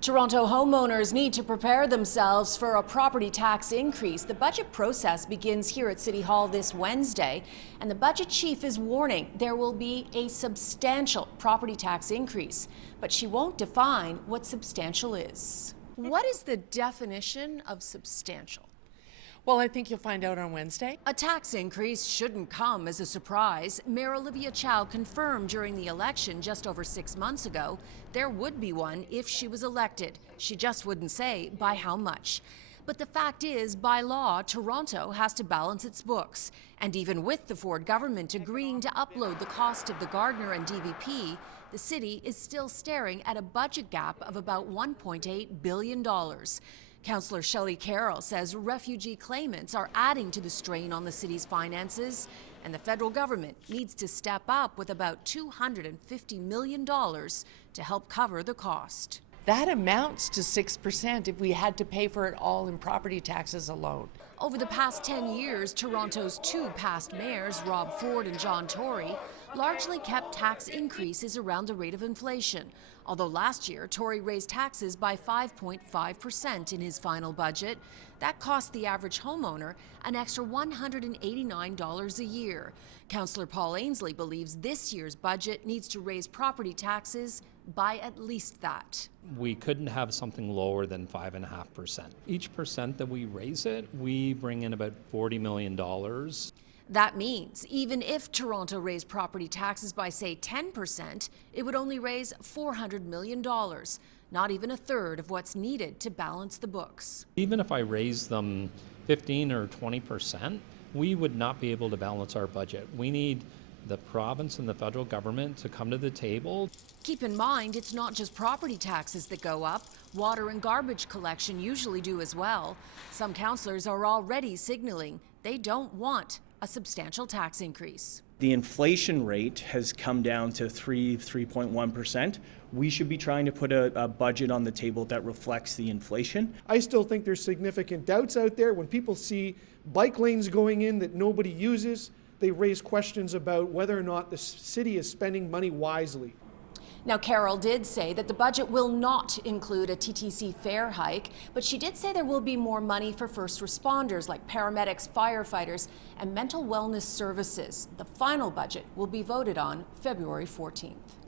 Toronto homeowners need to prepare themselves for a property tax increase. The budget process begins here at City Hall this Wednesday, and the budget chief is warning there will be a substantial property tax increase, but she won't define what substantial is. What is the definition of substantial? Well, I think you'll find out on Wednesday. A tax increase shouldn't come as a surprise. Mayor Olivia Chow confirmed during the election just over 6 months ago there would be one if she was elected. She just wouldn't say by how much. But the fact is, by law, Toronto has to balance its books. And even with the Ford government agreeing to upload the cost of the Gardner and DVP, the city is still staring at a budget gap of about $1.8 billion. Councillor Shelley Carroll says refugee claimants are adding to the strain on the city's finances, and the federal government needs to step up with about $250 million to help cover the cost. That amounts to 6% if we had to pay for it all in property taxes alone. Over the past 10 years, Toronto's two past mayors, Rob Ford and John Tory, largely kept tax increases around the rate of inflation. Although last year, Tory raised taxes by 5.5% in his final budget. That cost the average homeowner an extra $189 a year. Councillor Paul Ainsley believes this year's budget needs to raise property taxes by at least that. We couldn't have something lower than 5.5%. Each percent that we raise it, we bring in about $40 million. That means even if Toronto raised property taxes by, say, 10%, it would only raise $400 million, not even a third of what's needed to balance the books. Even if I raise them 15 or 20%, we would not be able to balance our budget. We need the province and the federal government to come to the table. Keep in mind, it's not just property taxes that go up. Water and garbage collection usually do as well. Some councillors are already signaling they don't want a substantial tax increase. The inflation rate has come down to 3.1%. We should be trying to put a budget on the table that reflects the inflation. I still think there's significant doubts out there. When people see bike lanes going in that nobody uses, they raise questions about whether or not the city is spending money wisely. Now, Carroll did say that the budget will not include a TTC fare hike, but she did say there will be more money for first responders like paramedics, firefighters, and mental wellness services. The final budget will be voted on February 14th.